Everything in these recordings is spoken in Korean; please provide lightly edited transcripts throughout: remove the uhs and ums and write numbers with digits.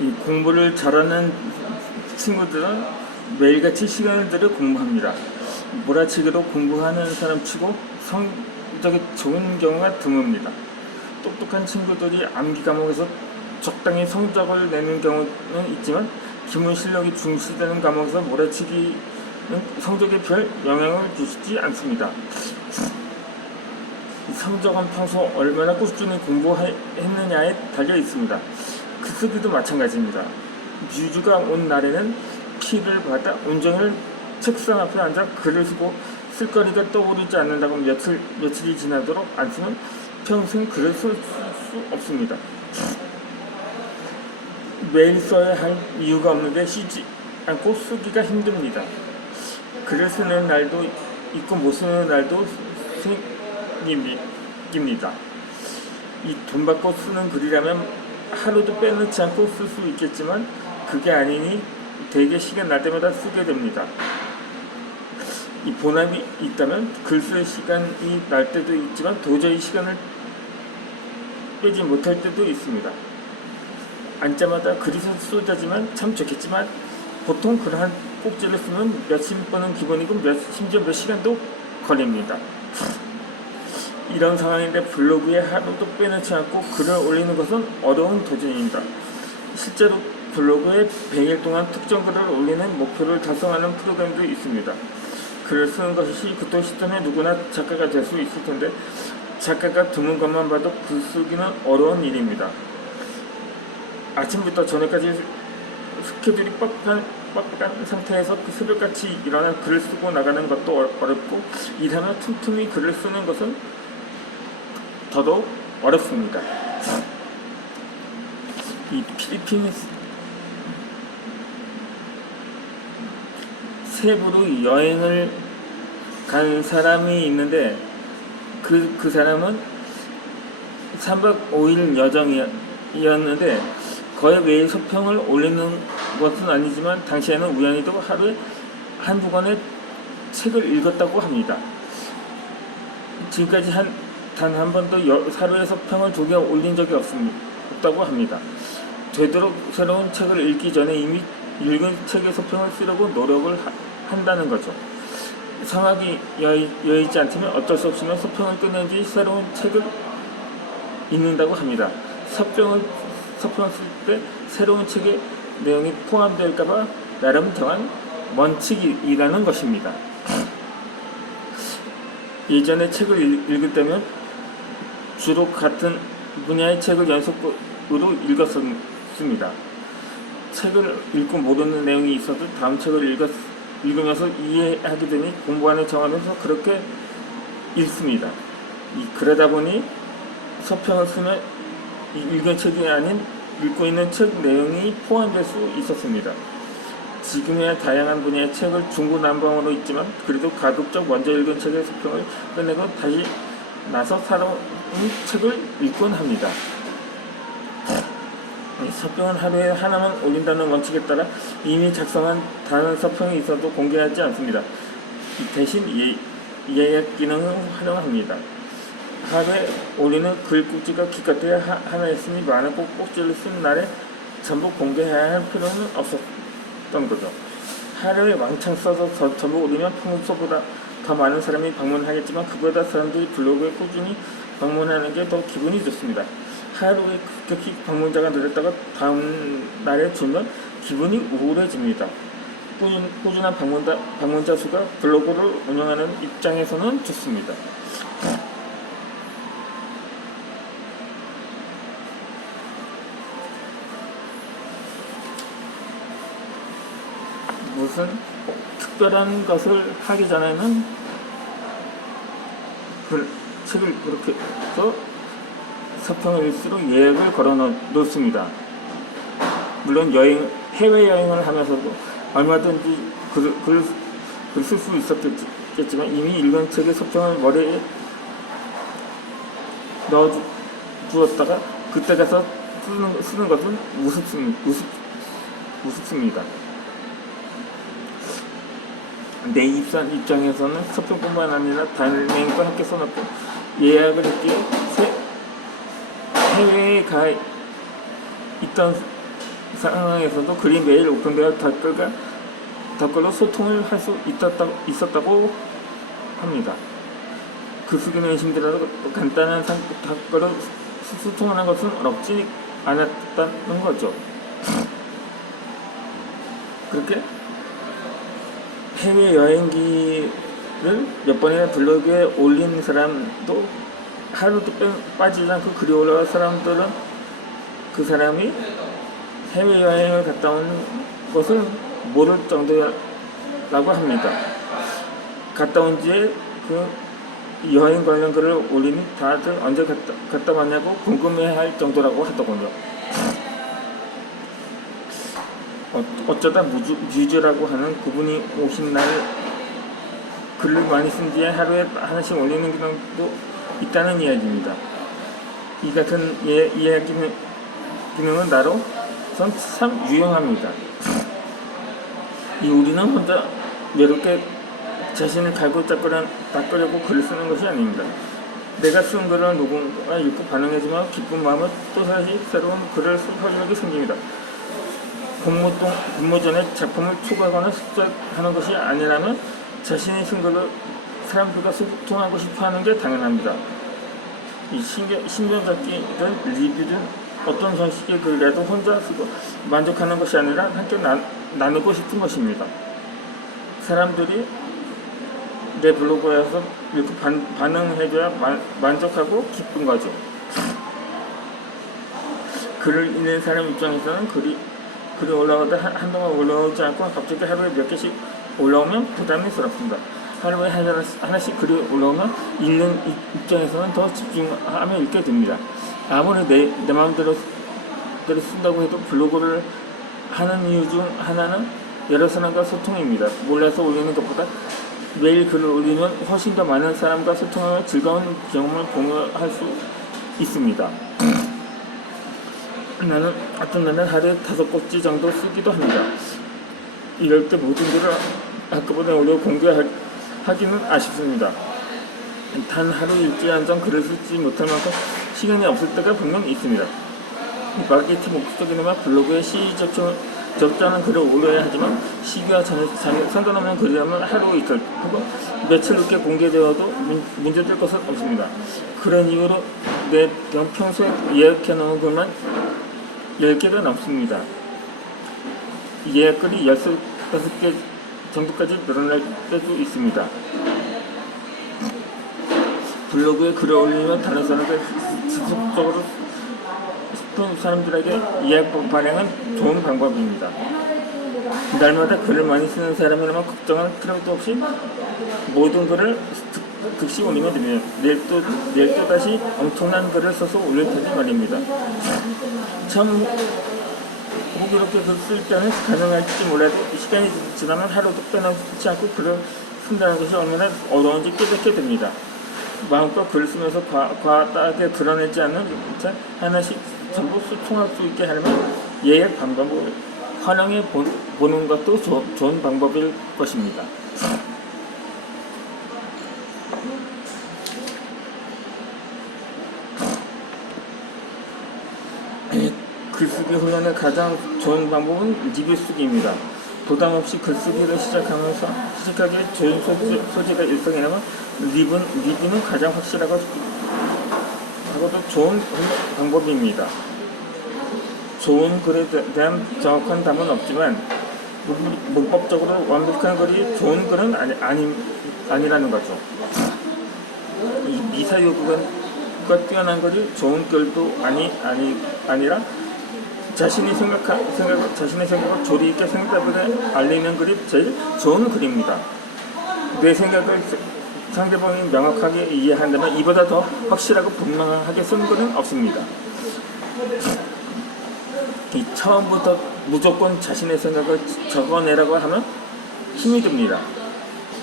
이 공부를 잘하는 친구들은 매일같이 시간을 들여 공부합니다. 몰아치기로 공부하는 사람 치고 성적이 좋은 경우가 드뭅니다. 똑똑한 친구들이 암기 과목에서 적당히 성적을 내는 경우는 있지만 기본 실력이 중시되는 과목에서 몰아치기는 성적에 별 영향을 주지 않습니다. 성적은 평소 얼마나 꾸준히 공부했느냐에 달려 있습니다. 글쓰기도 마찬가지입니다. 뮤즈가 온 날에는 키를 받아 온종일 책상 앞에 앉아 글을 쓰고 쓸거리가 떠오르지 않는다고 며칠이 지나도록 안 쓰면 평생 글을 쓸 수 없습니다. 매일 써야 할 이유가 없는데 쉬지 않고 쓰기가 힘듭니다. 글을 쓰는 날도 있고 못 쓰는 날도 생깁니다. 이 돈 받고 쓰는 글이라면 하루도 빼놓지 않고 쓸 수 있겠지만 그게 아니니 대개 시간 날 때마다 쓰게 됩니다. 이 본업이 있다면 글 쓸 시간이 날 때도 있지만 도저히 시간을 빼지 못할 때도 있습니다. 앉자마자 글이 쏟아지면 참 좋겠지만 보통 글 한 꼭지를 쓰면 몇십 번은 기본이고 심지어 몇 시간도 걸립니다. 이런 상황인데 블로그에 하루도 빼놓지 않고 글을 올리는 것은 어려운 도전입니다. 실제로 블로그에 100일 동안 특정 글을 올리는 목표를 달성하는 프로그램도 있습니다. 글을 쓰는 것이 구토 시점에 누구나 작가가 될 수 있을 텐데 작가가 드문 것만 봐도 글쓰기는 어려운 일입니다. 아침부터 저녁까지 스케줄이 빡빡한 상태에서 새벽같이 일어나 글을 쓰고 나가는 것도 어렵고 일하며 틈틈이 글을 쓰는 것은 더더욱 어렵습니다. 이 필리핀 세부로 여행을 간 사람이 있는데 그 사람은 3박 5일 여정이었는데 거의 매일 서평을 올리는 것은 아니지만 당시에는 우연히도 하루에 한두 권의 책을 읽었다고 합니다. 지금까지 단 한 번도 하루에 서평을 2개 올린 적이 없다고 합니다. 되도록 새로운 책을 읽기 전에 이미 읽은 책의 서평을 쓰려고 노력을 한다는 거죠. 성악이 여의지 않다면 어쩔 수 없으면 서평을 끝낸 뒤 새로운 책을 읽는다고 합니다. 서평을 쓸 때 새로운 책의 내용이 포함될까봐 나름 정한 원칙이라는 것입니다. 예전에 책을 읽을 때면 주로 같은 분야의 책을 연속으로 읽었습니다. 책을 읽고 모르는 내용이 있어도 다음 책을 읽으면서 이해하게 되니 공부안을 정하면서 그렇게 읽습니다. 그러다 보니 서평을 쓰면 읽은 책이 아닌 읽고 있는 책 내용이 포함될 수 있었습니다. 지금의 다양한 분야의 책을 중구난방으로 읽지만 그래도 가급적 먼저 읽은 책의 서평을 끝내고 다시 나서 새로운 책을 읽곤 합니다. 서평은 하루에 하나만 올린다는 원칙에 따라 이미 작성한 다른 서평이 있어도 공개하지 않습니다. 대신 예약 기능을 활용합니다. 하루에 올리는 글 꼭지가 기껏해야 하나였으니 많은 꼭지를 쓴 날에 전부 공개해야 할 필요는 없었던 거죠. 하루에 왕창 써서 전부 올리면 평소보다 더 많은 사람이 방문하겠지만 그보다 사람들이 블로그에 꾸준히 방문하는 게 더 기분이 좋습니다. 하루에 급격히 방문자가 늘었다가 다음 날에 줄면 기분이 우울해집니다. 꾸준한 방문자 수가 블로그를 운영하는 입장에서는 좋습니다. 무슨 특별한 것을 하기 전에는 책을 그렇게 해서 서평을 읽수록 예약을 걸어 놓습니다. 물론 해외여행을 하면서도 얼마든지 글을 쓸 수 있었겠지만 이미 읽은 책의 서평을 머리에 넣어두었다가 그때 가서 쓰는 것은 우습습니다. 내 입장에서는 서평뿐만 아니라 다른 내용도 함께 써놓고 예약을 했기에 해외에 가 있던 상황에서도 글이 매일 오픈되어 댓글로 소통을 할 수 있었다고 합니다. 글쓰기는 의심되더라도 간단한 댓글로 소통하는 것은 어렵지 않았다는 거죠. 그렇게 해외여행기를 몇 번이나 블로그에 올린 사람도 하루도 빠지지 않고 글이 올라온 사람들은 그 사람이 해외여행을 갔다 온 것을 모를 정도라고 합니다. 갔다 온 뒤에 그 여행 관련 글을 올리니 다들 언제 갔다 왔냐고 궁금해할 정도라고 하더군요. 어쩌다 뮤즈라고 하는 그분이 오신 날 글을 많이 쓴 뒤에 하루에 하나씩 올리는 기능도 있다는 이야기입니다. 이 같은 기능은 나로 전 참 유용합니다. 이 우리는 혼자 외롭게 자신을 갈고 닦으려고 글을 쓰는 것이 아닙니다. 내가 쓴 글을 누군가 읽고 반응해주면 기쁜 마음은 또다시 새로운 글을 써주려고 생깁니다. 공모 전에 작품을 초과하거나 습작하는 것이 아니라면 자신이 쓴 글을 사람들과 소통하고 싶어하는 게 당연합니다. 이 신경잡기든 리뷰든 어떤 형식의 글이라도 혼자 쓰고 만족하는 것이 아니라 함께 나누고 싶은 것입니다. 사람들이 내 블로그에서 이렇게 반응해줘야 만족하고 기쁜 거죠. 글을 읽는 사람 입장에서는 글이 올라오다 한동안 올라오지 않고 갑자기 하루에 몇 개씩 올라오면 부담스럽습니다. 하루에 하나씩 글이 올라오면 읽는 입장에서는 더 집중하며 읽게 됩니다. 아무리 내 마음대로 쓴다고 해도 블로그를 하는 이유 중 하나는 여러 사람과 소통입니다. 몰라서 올리는 것보다 매일 글을 올리면 훨씬 더 많은 사람과 소통하며 즐거운 경험을 공유할 수 있습니다. 나는 어떤 날은 하루에 5꼭지 정도 쓰기도 합니다. 이럴 때 모든 글을 한꺼번에 올려 공개하기는 아쉽습니다. 단 하루 일주일 한정 글을 쓰지 못할 만큼 시간이 없을 때가 분명 있습니다. 마케팅 목적이나마 블로그에 적절한 글을 올려야 하지만 시기와 상관없는 글이라면 하루 이틀 혹은 며칠 늦게 공개되어도 문제될 것은 없습니다. 그런 이유로 내 평소에 예약해놓은 글만 10개가 넘습니다. 예약글이 6개 정도까지 늘어날 때도 있습니다. 블로그에 글을 올리면 다른 사람들 지속적으로 싶은 사람들에게 예약 발행은 좋은 방법입니다. 날마다 글을 많이 쓰는 사람이라면 걱정할 필요도 없이 모든 글을 즉시 올리면 됩니다. 내일 또 다시 엄청난 글을 써서 올릴 테니 말입니다. 처음 호기롭게 글 쓸 때는 가능할지 몰라도 시간이 지나면 하루도 빼놓지 않고 글을 쓴다는 것이 얼마나 어려운지 깨닫게 됩니다. 마음껏 글을 쓰면서 과하게 드러내지 않는 채 하나씩 전부 소통할 수 있게 하려면 예약 방법을 활용해 보는 것도 좋은 방법일 것입니다. 글쓰기 훈련의 가장 좋은 방법은 리뷰 쓰기입니다. 부담 없이 글쓰기를 시작하기에 좋은 소재가 일성이라면 리뷰는 가장 확실하고도 좋은 방법입니다. 좋은 글에 대한 정확한 답은 없지만 문법적으로 완벽한 글이 좋은 글은 아니라는 거죠. 이 미사 요구가 뛰어난 글이 좋은 글도 아니라 자신의 생각을 조리 있게 생각해보게 알리는 글이 제일 좋은 글입니다. 내 생각을 상대방이 명확하게 이해한다면 이보다 더 확실하고 분명하게 쓴 글은 없습니다. 처음부터 무조건 자신의 생각을 적어내라고 하면 힘이 듭니다.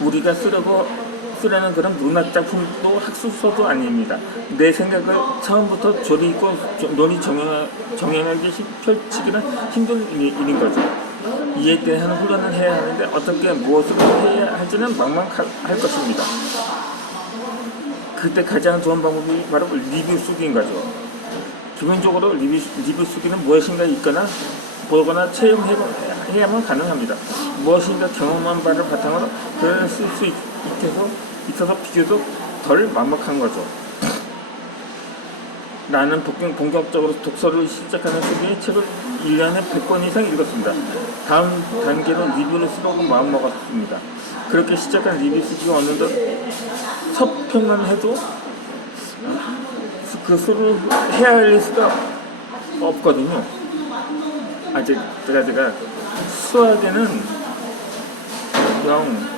우리가 쓰려는 글은 문학작품도 학술서도 아닙니다. 내 생각을 처음부터 조리 있고 논의 정연하게 펼치기는 힘든 일인 거죠. 이에 대한 훈련을 해야 하는데 어떻게 무엇을 해야 할지는 막막할 것입니다. 그때 가장 좋은 방법이 바로 리뷰 쓰기인 거죠. 기본적으로 리뷰 쓰기는 무엇인가 읽거나 보거나 체험해야만 가능합니다. 무엇인가 경험한 바를 바탕으로 글을 쓸 수 있어서 비교적 덜 막막한 거죠. 나는 본격적으로 독서를 시작하는 초기에 책을 1년에 100권 이상 읽었습니다. 다음 단계로 리뷰를 쓰려고 마음먹었습니다. 그렇게 시작한 리뷰 쓰기가 어느덧 서평만 해도 그 수를 헤아릴 수가 없거든요. 제가 수학에는 영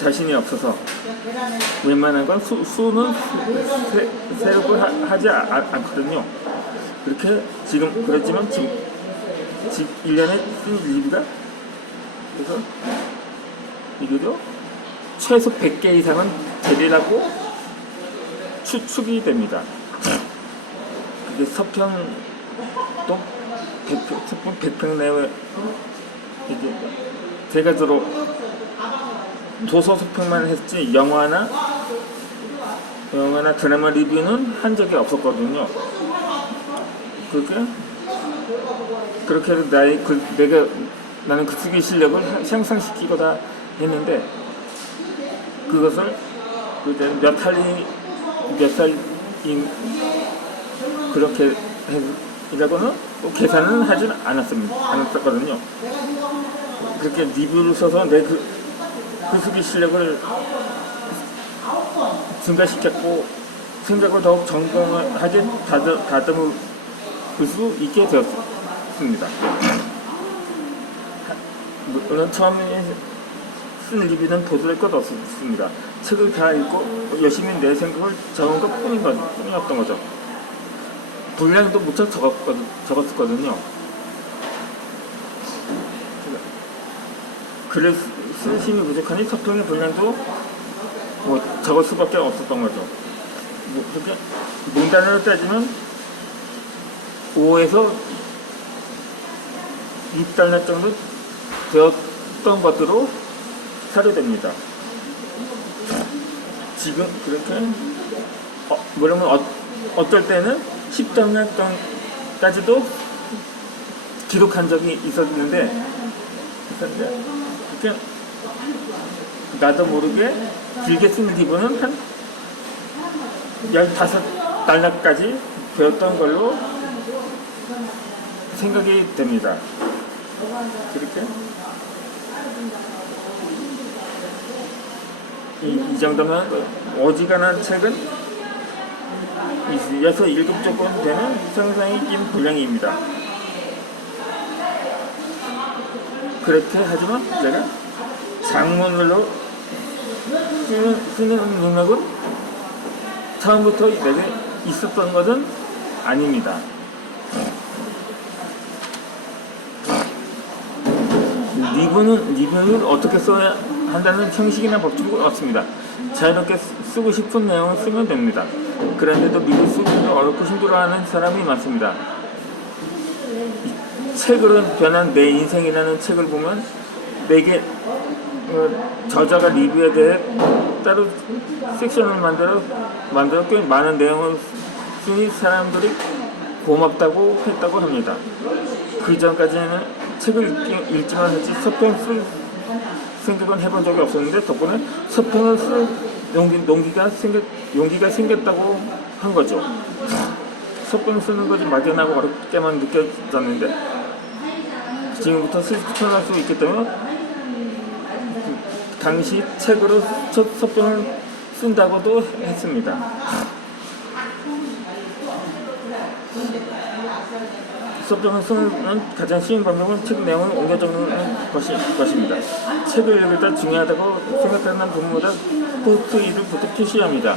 자신이 없어서 웬만한 건 수는 세력을 하지 않거든요. 그렇지만 지금 1년에 쓴 리뷰가 그래서 이거도 최소 100개 이상은 되리라고 추측이 됩니다. 그게 서평도 서평 100평 내외 이게 제가 주로 도서 서평만 했지 영화나 드라마 리뷰는 한 적이 없었거든요. 그렇게 해서 나는 글쓰기 실력을 향상시키고자 했는데 그것을 몇 살인 그렇게 이라고는 계산은 하진 않았었거든요. 그렇게 리뷰를 써서 내 글쓰기 실력을 증가시켰고 생각을 더욱 정정하게 다듬을 수 있게 되었습니다. 물론 처음에 쓴 리뷰는 보도될 것 없습니다. 책을 다 읽고 열심히 내 생각을 적은 것 뿐이었던 거죠. 분량도 무척 적었거든요. 글을 쓸 힘이 부족하니 서평의 분량도 적을 수밖에 없었던 거죠. 그렇게 몽단으로 따지면 5에서 6달러 정도 되었던 것으로 사료됩니다. 지금 그렇게 뭐라면 어떨 때는 10달러까지도 기록한 적이 있었는데 그렇게 나도 모르게 길게 쓴 리뷰는 한 15달러까지 되었던 걸로 생각이 됩니다. 그렇게 이 정도면 어지간한 책은 6-7쪽 정도 되는 상당히 긴 분량입니다. 그렇게 하지만 제가 장문으로 쓰는 능력은 처음부터 내게 있었던 것은 아닙니다. 리뷰는 어떻게 써야 한다는 형식이나 법칙은 없습니다. 자유롭게 쓰고 싶은 내용을 쓰면 됩니다. 그런데도 리뷰 쓰기가 어렵고 힘들어하는 사람이 많습니다. 책으로 변한 내 인생이라는 책을 보면 내게 저자가 리뷰에 대해 따로 섹션을 만들어 꽤 많은 내용을 쓰니 사람들이 고맙다고 했다고 합니다. 그 전까지는 책을 읽지만 했지 서평 쓸 생각은 해본 적이 없었는데 덕분에 서평을 쓸 용기가 생겼다고 한 거죠. 서평 쓰는 것이 막연하고 어렵게만 느껴졌는데 지금부터 실천할 수 있기 때문에 당시 책으로 첫 서평을 쓴다고도 했습니다. 서평을 쓰는 가장 쉬운 방법은 책 내용을 옮겨 적는 것입니다. 책을 읽을 때 중요하다고 생각하는 부분보다 포인트를 부터 표시합니다.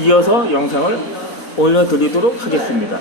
이어서 영상을 올려드리도록 하겠습니다.